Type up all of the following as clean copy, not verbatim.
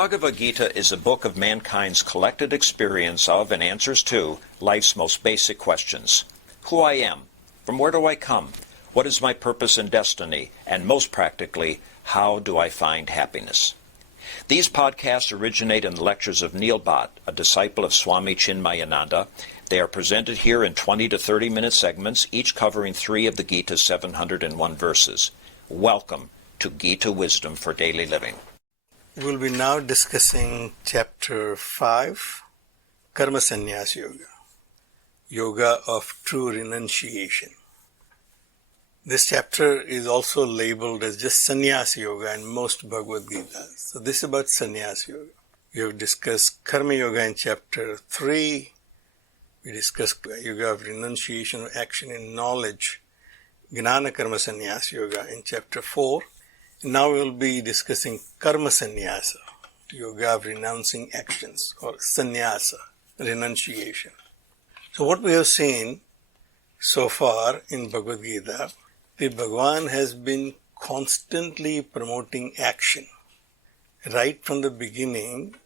Bhagavad Gita is a book of mankind's collected experience of and answers to life's most basic questions. Who I am, from where do I come, what is my purpose and destiny, and most practically, how do I find happiness? These podcasts originate in the lectures of Neil Bhatt, a disciple of Swami Chinmayananda. They are presented here in 20 to 30-minute segments, each covering 3 of the Gita's 701 verses. Welcome to Gita Wisdom for Daily Living. We'll be now discussing Chapter 5, Karma Sanyasa Yoga, Yoga of True Renunciation. This chapter is also labeled as just Sanyasa Yoga in most Bhagavad Gita. So this is about Sanyasa Yoga. We have discussed Karma Yoga in Chapter 3. We discussed Yoga of Renunciation of Action in Knowledge, Gnana Karma Sanyasa Yoga in Chapter 4. Now we will be discussing Karma Sanyasa, Yoga of Renouncing Actions, or Sanyasa, Renunciation. So what we have seen so far in Bhagavad Gita, that Bhagavan has been constantly promoting action. Right from the beginning,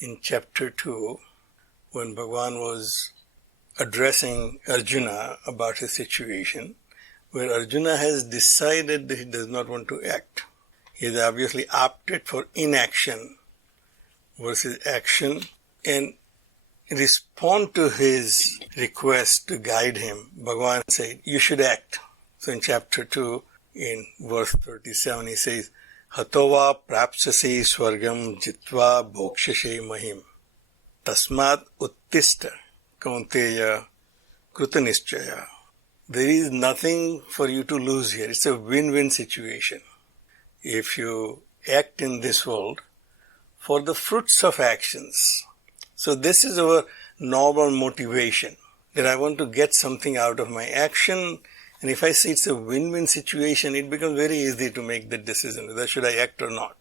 in Chapter 2, when Bhagavan was addressing Arjuna about his situation, where Arjuna has decided that he does not want to act. He has obviously opted for inaction versus action, and in response to his request to guide him, Bhagavan said, you should act. So in Chapter 2, in verse 37, he says, Hatova prapsasi swargam jitva bhokshashe mahim tasmat uttista kaunteya krutanischaya. There is nothing for you to lose here. It's a win-win situation. If you act in this world for the fruits of actions. So this is our normal motivation, that I want to get something out of my action, and if I see it's a win-win situation, it becomes very easy to make the decision whether should I act or not.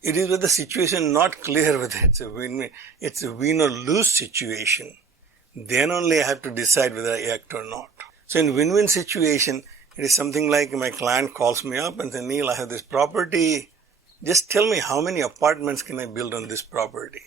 It is with the situation not clear whether it's a win-win, it's a win or lose situation. Then only I have to decide whether I act or not. So in win-win situation, it is something like my client calls me up and says, Neil, I have this property. Just tell me how many apartments can I build on this property.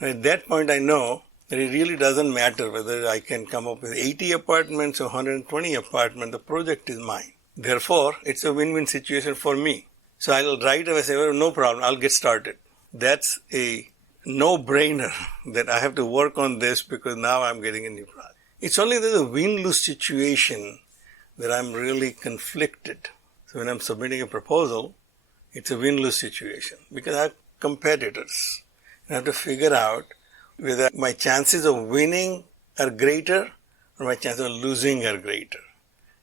And at that point I know that it really doesn't matter whether I can come up with 80 apartments or 120 apartments. The project is mine. Therefore, it's a win-win situation for me. So I'll right away say, well, no problem, I'll get started. That's a no-brainer that I have to work on this because now I'm getting a new project. It's only there's a win-lose situation that I'm really conflicted. So when I'm submitting a proposal, it's a win-lose situation because I have competitors. I have to figure out whether my chances of winning are greater or my chances of losing are greater.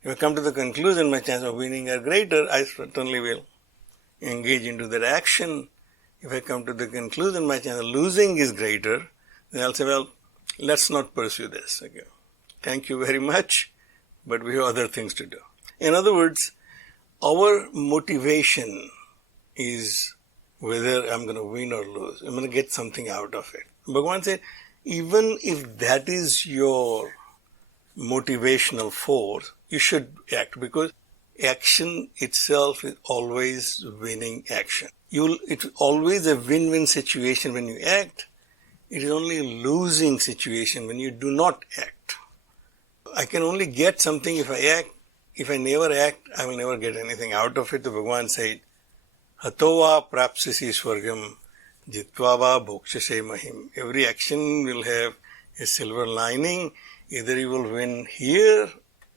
If I come to the conclusion my chances of winning are greater, I certainly will engage into that action. If I come to the conclusion my chance of losing is greater, then I'll say, well, let's not pursue this. Okay. Thank you very much, but we have other things to do. In other words, our motivation is whether I'm going to win or lose. I'm going to get something out of it. Bhagavan said, even if that is your motivational force, you should act because action itself is always winning action. It's always a win-win situation when you act. It is only a losing situation when you do not act. I can only get something if I act. If I never act, I will never get anything out of it. The Bhagavan said, Hatova prapsasi swargam jitvava bhokshashe mahim. Every action will have a silver lining. Either you will win here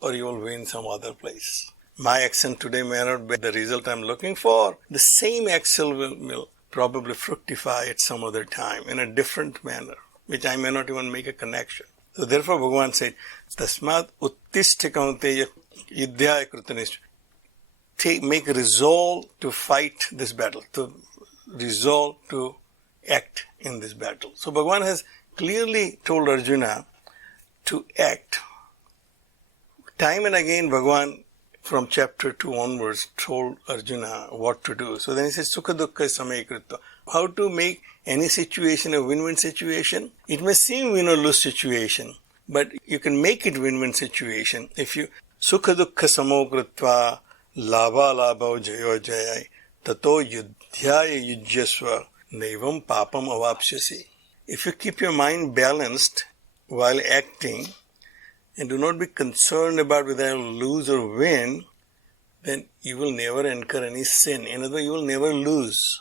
or you will win some other place. My action today may not be the result I'm looking for. The same action will probably fructify at some other time in a different manner, which I may not even make a connection. So therefore Bhagavan said, Tasmat uttishta kaunteya yudhyaya krutanischaya. Make a resolve to fight this battle, to resolve to act in this battle. So Bhagavan has clearly told Arjuna to act. Time and again Bhagavan from Chapter 2 onwards told Arjuna what to do. So then he says, Sukha dukkha samaya kritva. How to make any situation a win-win situation? It may seem win or lose situation, but you can make it win-win situation if you Sukha dukkha samo kritva labha labha jayo jayai tato yudhyaya yujyasva Naivam papam avapsyasi. If you keep your mind balanced while acting and do not be concerned about whether I will lose or win, then you will never incur any sin. In other words, you will never lose.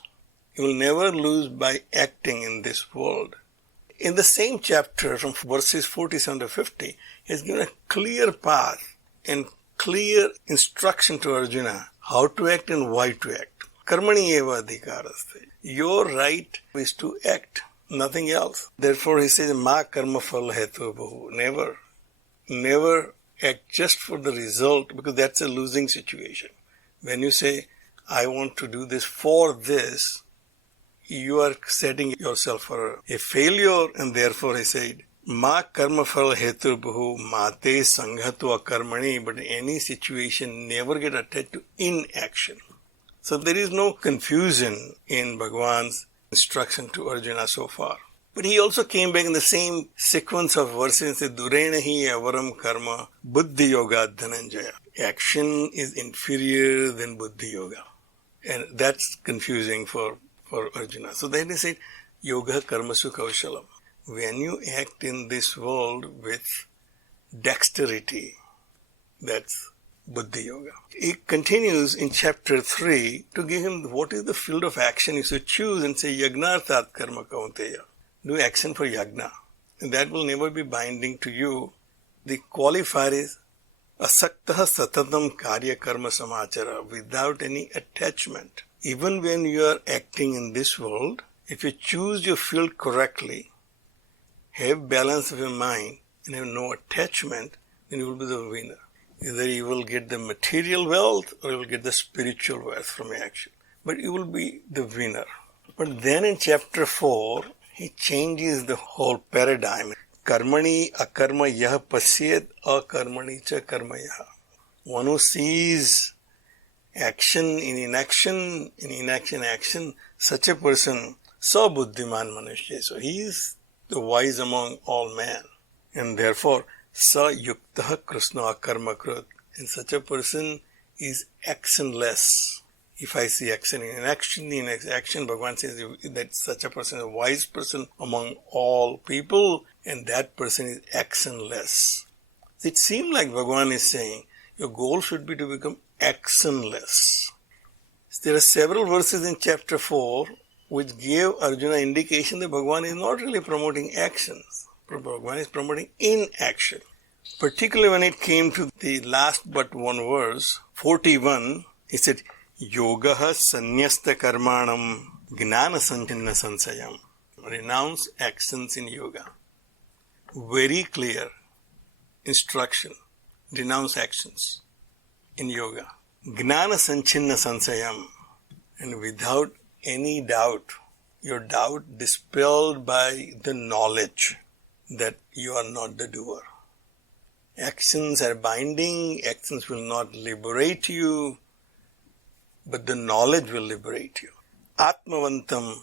You will never lose by acting in this world. In the same chapter, from verses 47 to 50, he has given a clear path and clear instruction to Arjuna how to act and why to act. Karmani eva adhikaraste. Your right is to act, nothing else. Therefore he says, Ma karma phal hetu bahu. Never act just for the result, because that's a losing situation. When you say, I want to do this for this, you are setting yourself for a failure, and therefore he said, Ma karma phal hetu bahu mate sanghatu akarmani, but any situation never get attached to inaction. So there is no confusion in Bhagavan's instruction to Arjuna so far. But he also came back in the same sequence of verses and said, Durena hi avaram karma buddhi yoga dhananjaya. Action is inferior than buddhi yoga. And that's confusing for Arjuna. So then he said, yoga karmasu kaushalam. When you act in this world with dexterity, that's buddhi yoga. It continues in chapter 3 to give him what is the field of action you should choose, and say yagnarthat karma kaunteya. Do action for yagna. And that will never be binding to you. The qualifier is asaktaha satatam karya karma samachara, without any attachment. Even when you are acting in this world, if you choose your field correctly, have balance of your mind and have no attachment, then you will be the winner. Either you will get the material wealth or you will get the spiritual wealth from action. But you will be the winner. But then in chapter 4, he changes the whole paradigm. Karmani akarma yah pasyet akarmani cha karma yah. One who sees action in inaction, in inaction action, such a person, sa buddhiman manushya. So he is the wise among all men. And therefore, sa yuktaha krishna akarma krut. And such a person is actionless. If I see action in inaction, Bhagavan says that such a person is a wise person among all people, and that person is actionless. It seems like Bhagavan is saying, your goal should be to become actionless. There are several verses in chapter 4 which gave Arjuna indication that Bhagavan is not really promoting actions. Bhagavan is promoting inaction. Particularly when it came to the last but one verse, 41, he said, Yogaha sanyasta karmanam gnana sanchinna sansayam. Renounce actions in yoga. Very clear instruction. Renounce actions in yoga. Gnana sanchinna sansayam. And without any doubt, your doubt dispelled by the knowledge that you are not the doer. Actions are binding, actions will not liberate you, but the knowledge will liberate you. Atmavantam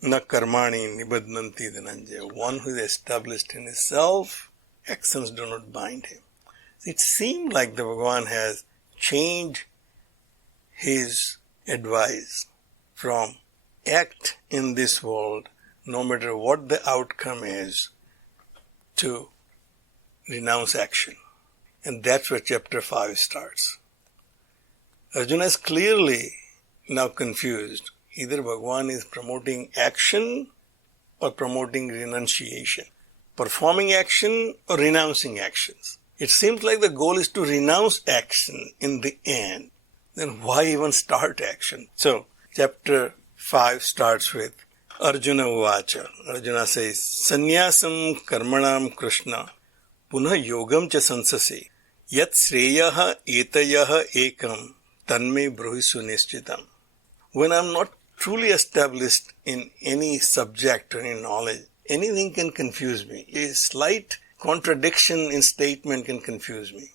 na karmani nibadnanti dhananjaya. One who is established in himself, actions do not bind him. It seemed like the Bhagavan has changed his advice from act in this world, no matter what the outcome is, to renounce action. And that's where chapter 5 starts. Arjuna is clearly now confused. Either Bhagavan is promoting action or promoting renunciation. Performing action or renouncing actions. It seems like the goal is to renounce action in the end. Then why even start action? So, chapter 5 starts with Arjuna Uvacha. Arjuna says, Sanyasam karmanam Krishna punah yogam cha sansase yat sreyaha etayaha ekam tanme bruhi sunischitam. When I am not truly established in any subject or any knowledge, anything can confuse me. A slight contradiction in statement can confuse me.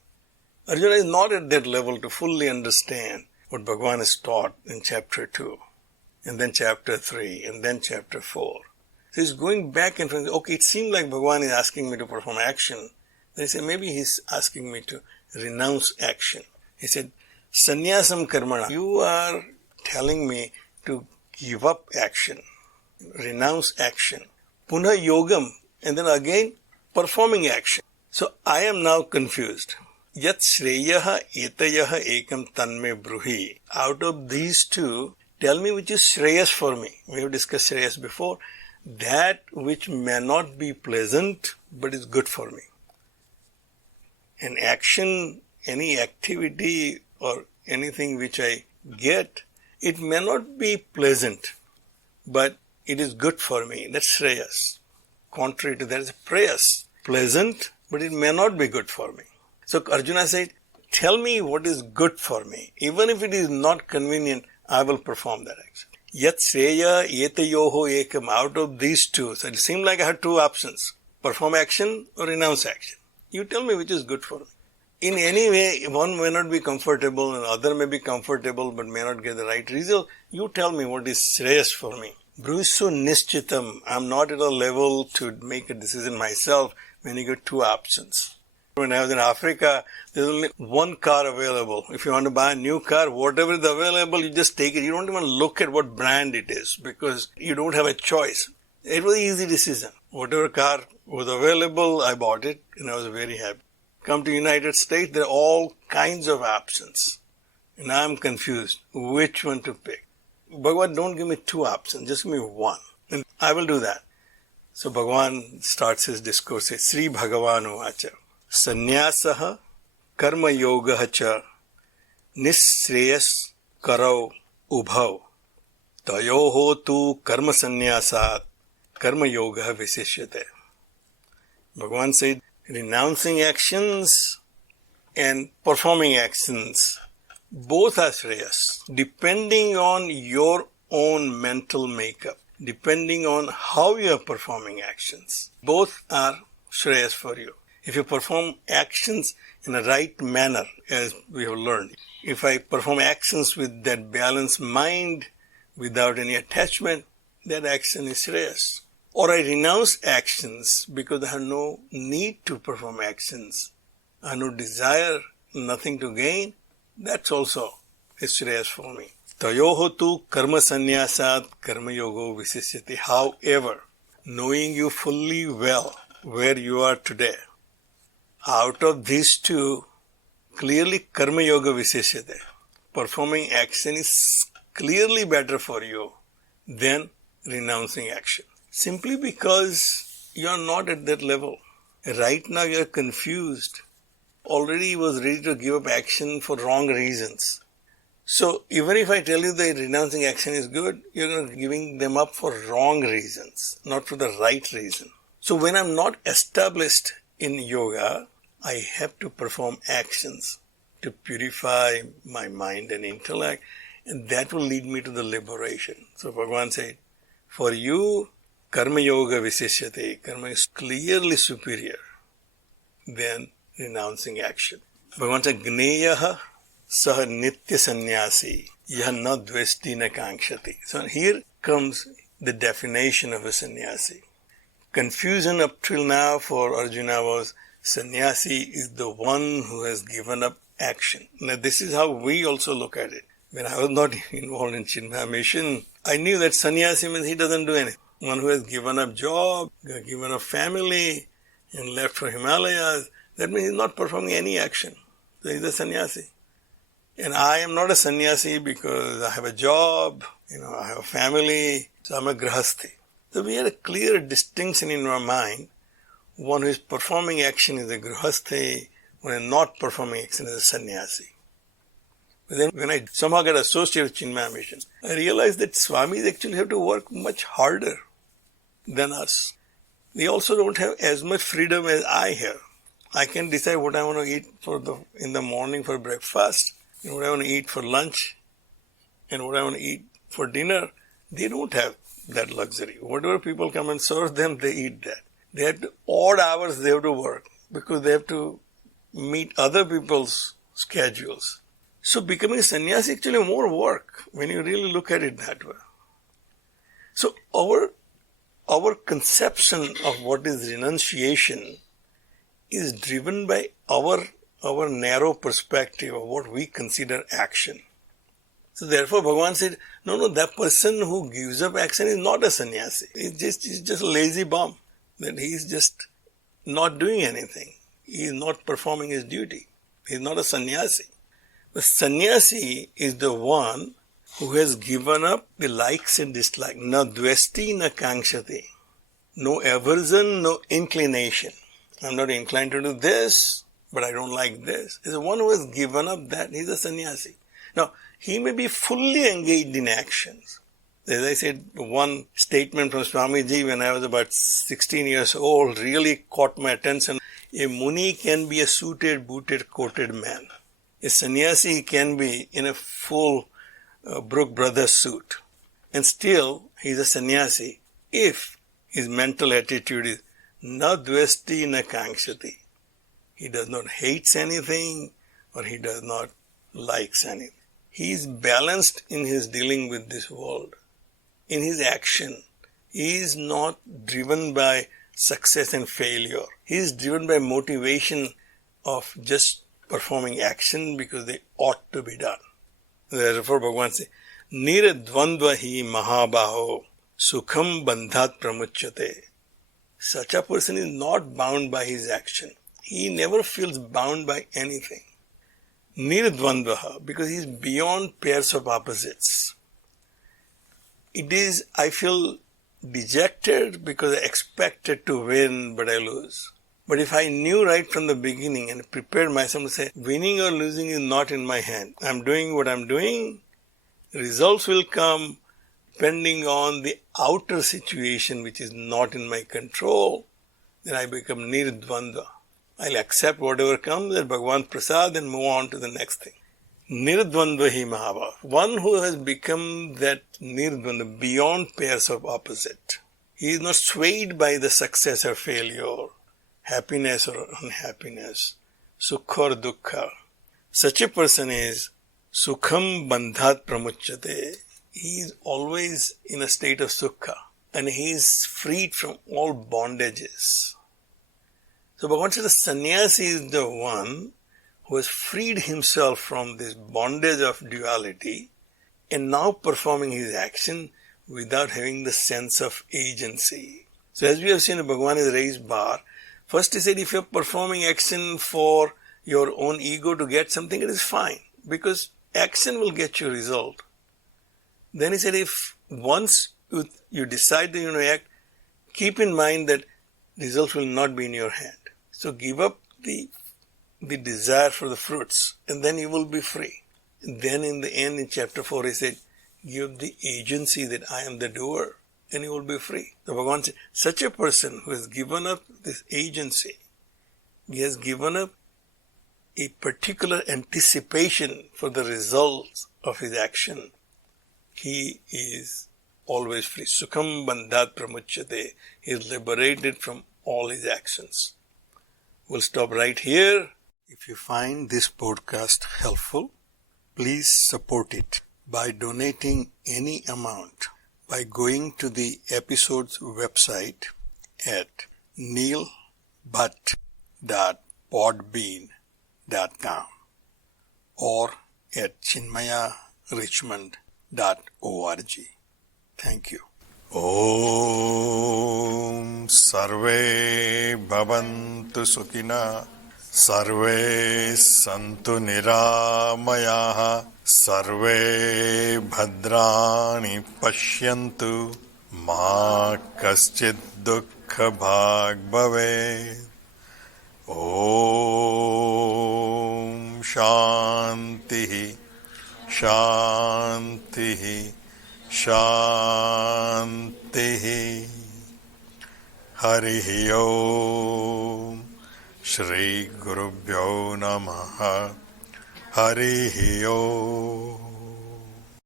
Arjuna is not at that level to fully understand what Bhagavan has taught in chapter 2, and then chapter 3, and then chapter 4. So he's going back and forth. Okay, it seemed like Bhagavan is asking me to perform action. Then he said, maybe he's asking me to renounce action. He said, Sanyasam karmana. You are telling me to give up action, renounce action. Punha yogam, and then again performing action. So I am now confused. Yat shreyaha etayaha ekam tanme bruhi. Out of these two, tell me which is shreyas for me. We have discussed shreyas before. That which may not be pleasant, but is good for me. An action, any activity or anything which I get, it may not be pleasant, but it is good for me. That's shreyas. Contrary to that is prayas. Pleasant, but it may not be good for me. So Arjuna said, tell me what is good for me. Even if it is not convenient, I will perform that action. Yat shreya etayoho ekam. Out of these two, so it seemed like I had two options. Perform action or renounce action. You tell me which is good for me. In any way, one may not be comfortable and other may be comfortable but may not get the right result. You tell me what is shreyas for me. Brusu nishchitam. I'm not at a level to make a decision myself when you get two options. When I was in Africa, there's only one car available. If you want to buy a new car, whatever is available, you just take it. You don't even look at what brand it is because you don't have a choice. It was an easy decision. Whatever car was available, I bought it and I was very happy. Come to United States, there are all kinds of options. And I'm confused which one to pick. Bhagavad, don't give me two options, just give me one. And I will do that. So Bhagavan starts his discourse, Sri Bhagavanu Acha. Sanyasaha karma yogaha cha nishreyas karau ubhav. Tayoho tu karma sanyasat karma yogaha viseshyate. Bhagavan said, renouncing actions and performing actions, both are shreyas, depending on your own mental makeup, depending on how you are performing actions. Both are shreyas for you. If you perform actions in a right manner, as we have learned, if I perform actions with that balanced mind, without any attachment, that action is shreyas. Or I renounce actions because I have no need to perform actions. I have no desire, nothing to gain. That's also is shreyas for me. Tayoho tu karma sanyasat karma yogo visisyati. However, knowing you fully well where you are today, out of these two, clearly karma yoga visisyate. Performing action is clearly better for you than renouncing action. Simply because you are not at that level. Right now you are confused. Already was ready to give up action for wrong reasons. So even if I tell you that renouncing action is good, you're giving them up for wrong reasons, not for the right reason. So when I'm not established in yoga, I have to perform actions to purify my mind and intellect, and that will lead me to the liberation. So Bhagavan said, for you, karma yoga viseshyate, karma is clearly superior than renouncing action. Bhagavan said, gneyaha saha nitya sannyasi, yah na dvesti na kankshati. So here comes the definition of a sannyasi. Confusion up till now for Arjuna was, sannyasi is the one who has given up action. Now this is how we also look at it. When I was not involved in Chinmaya mission, I knew that sannyasi means he doesn't do anything. One who has given up job, given up family, and left for Himalayas, that means he's not performing any action. So he's a sannyasi. And I am not a sannyasi because I have a job, I have a family, so I'm a grihasthi. So we had a clear distinction in our mind. One who is performing action is a grihasthi, one who is not performing action is a sannyasi. But then when I somehow got associated with Chinmaya mission, I realized that Swamis actually have to work much harder than us. They also don't have as much freedom as I have. I can decide what I want to eat in the morning for breakfast, and what I want to eat for lunch, and what I want to eat for dinner. They don't have that luxury. Whatever people come and serve them, they eat that. They have odd hours they have to work because they have to meet other people's schedules. So becoming a sannyasi is actually more work when you really look at it that way. So our conception of what is renunciation is driven by our narrow perspective of what we consider action. So therefore Bhagavan said, no, that person who gives up action is not a sannyasi. He's just a lazy bum. That he's just not doing anything. He is not performing his duty. He is not a sannyasi. The sannyasi is the one who has given up the likes and dislikes. Na dvesti na kankshati. No aversion, no inclination. I'm not inclined to do this, but I don't like this. It's the one who has given up that. He's a sannyasi. Now, he may be fully engaged in actions. As I said, one statement from Swamiji when I was about 16 years old really caught my attention. A muni can be a suited, booted, coated man. A sannyasi can be in a full Brook Brothers suit. And still, he's a sannyasi if his mental attitude is na dvesti na kankshati. He does not hate anything or he does not likes anything. He is balanced in his dealing with this world. In his action, he is not driven by success and failure. He is driven by motivation of just performing action because they ought to be done. Therefore, Bhagavan says, Niradvandva hi mahabaho sukham bandhat pramuchyate. Such a person is not bound by his action. He never feels bound by anything. Niradvandvaha, because he is beyond pairs of opposites. It is, I feel dejected because I expected to win, but I lose. But if I knew right from the beginning and prepared myself to say, winning or losing is not in my hand. I'm doing what I'm doing. Results will come depending on the outer situation which is not in my control. Then I become nirdvandva. I'll accept whatever comes at Bhagavan Prasad and move on to the next thing. Nirdvandva hi mahava. One who has become that nirdvandva, beyond pairs of opposite. He is not swayed by the success or failure, happiness or unhappiness, sukha or dukkha. Such a person is sukham bandhat pramuchyate. He is always in a state of sukha and he is freed from all bondages. So Bhagavan says the sannyasi is the one who has freed himself from this bondage of duality and now performing his action without having the sense of agency. So as we have seen, Bhagavan has raised bar. First he said if you are performing action for your own ego to get something, it is fine because action will get you result. Then he said if once you decide to act, keep in mind that results will not be in your hand. So give up the desire for the fruits and then you will be free. And then in the end in chapter 4 he said, give the agency that I am the doer and you will be free. So Bhagavan said, such a person who has given up this agency, he has given up a particular anticipation for the results of his action. He is always free. Sukham bandhat pramuchyate. He is liberated from all his actions. We'll stop right here. If you find this podcast helpful, please support it by donating any amount by going to the episode's website at neilbhatt.podbean.com or at chinmayarichmond.org. Thank you. Om Sarve Bhavantu Sukhina Sarve Santu Niramayaha Sarve Bhadrani Pashyantu Ma Kaschid Dukkha Bhag Bhave. Om Shantihi Shantihi Shantihi. Harihi Om. Shri Gurubhyo Namaha. Harihi Om.